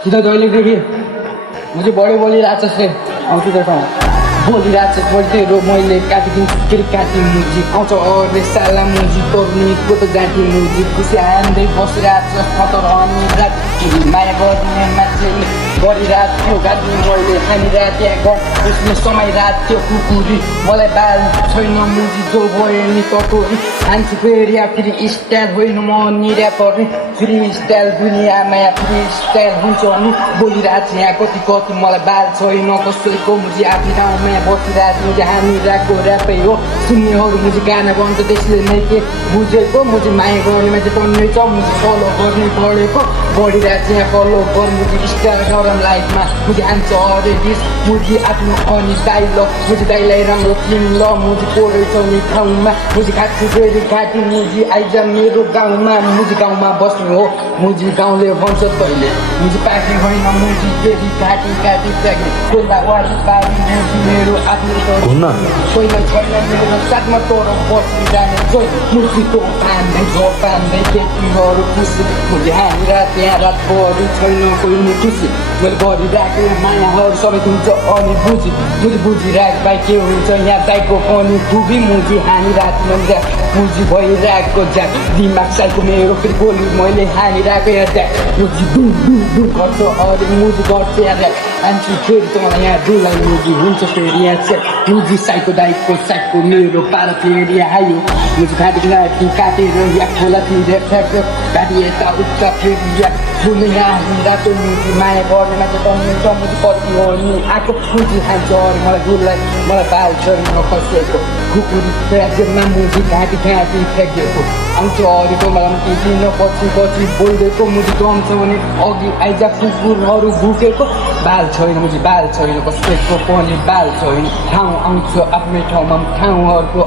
सीधा जहिलेदेखि म चाहिँ बढी बोलिरहेको छ आउँछु त्यसमा बोलिरहेको छ बढ्थ्यो मैले काटिदिन्छु फेरि काटी मुजी आउँछ अरे साला मुजी तर्नीको त जाँटी मुजी खुसी हान्दै बसिरहेको छ खतर अनि राति माया गर्ने मान्छेले गरिरहेको थियो गाडी मैले खानिरहेको त्यहाँ उसले समाइरहेको थियो कुकुरी मलाई बाल छैन मुजी जो गयो नि तटोरी हान्छु फेरि फेरि स्टाइल होइन म निरापरि फ्री स्टाइल दुनियाँमा फ्री स्टाइल हुन्छ अनि बोलिरहेको छ यहाँ कति कति मलाई बाल छैन कसैको मुजी आफ्नो ठाउँमा बसिरहेको मुझे हानिरहेको ऱ्यापै हो सुन्नेहरू मुझे गाना गाउँछ त्यसले नै के बुझेको मुझे माया गर्ने मान्छे टन्नै छ मुझे फलो गर्ने पढेको बढिरहेको छ यहाँ फलो गर्नु मुझे स्टाइल गरम लाइफमा मुझे हान्छ अरे डिस मुझे आफ्नो अनि डाइलग मुझे दाइलाई राम्रो किन ल मुझे पढेछ नि ठाउँमा मुझे खान्छु फेरि घाँटी मुझे आइज मेरो गाउँमा मुझे गाउँमा बस्नु हो मुझे गाउँले भन्छ तैँले मुझे पार्टी होइन मुझे फेरि घाँटी काटी फ्याँक्ने कोहीलाई वारी मुझे मेरो आफ्नो कोही छैन मेरो साथमा तोर बसिरहने जोइ मुर्तीको पान्दै जो पान्दै केटीहरू खुसी मुझे हानेर त्यहाँ रातभरि छैन कोही नि खुसी मैले गरिरहेको मायाहरू सबै हुन्छ अनि मुझे बुझिरहेको भाइ के हुन्छ यहाँ दाइको पनि खुबी मुझे हानिरहेको मुझी भइरहेको ज्याक दिमाग साइको मेरो फेरि गोली मैले हानिरहेको यहाँ ज्याक मुझी डु गर्छ अरे मुझी गर्छ यहाँ आन्छु फेरि त मलाई यहाँ डुलाई मुझी हुन्छ फेरि यहाँ चाहिँ मुझी साइको दाइको साइको मेरो पारा फेरि आयो मुझी घाँटी काटेर यहाँ खोलातिर फ्याँक्छ घाँटी यता उता फेरि यहाँ फुल्ने यहाँ रातो मुझी माया गर्ने मान्छे टम्नु मुझी कति हो नि आएको मुझी खान्छ अरे मलाई डुलाई मलाई बाल छैन कसैको खुकुरी राज्यमा मुझी घाँटी फ्याँकिएको आउँछ अरूको मलाई किन पछि बोल्दैको मुझी गम्छ भने अघि आइज कुकुरहरू भुकेको बाल छैन मुझी बाल छैन कसैको पनि बाल छैन ठाउँ आउँछ आफ्नै ठाउँमा ठाउँहरूको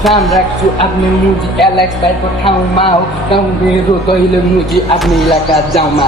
काम राख्छु आफ्नै मुझी एलेक्स भाइको ठाउँमा हो गाउँ मेरो कहिले मुझी आफ्नै इलाका जाउँमा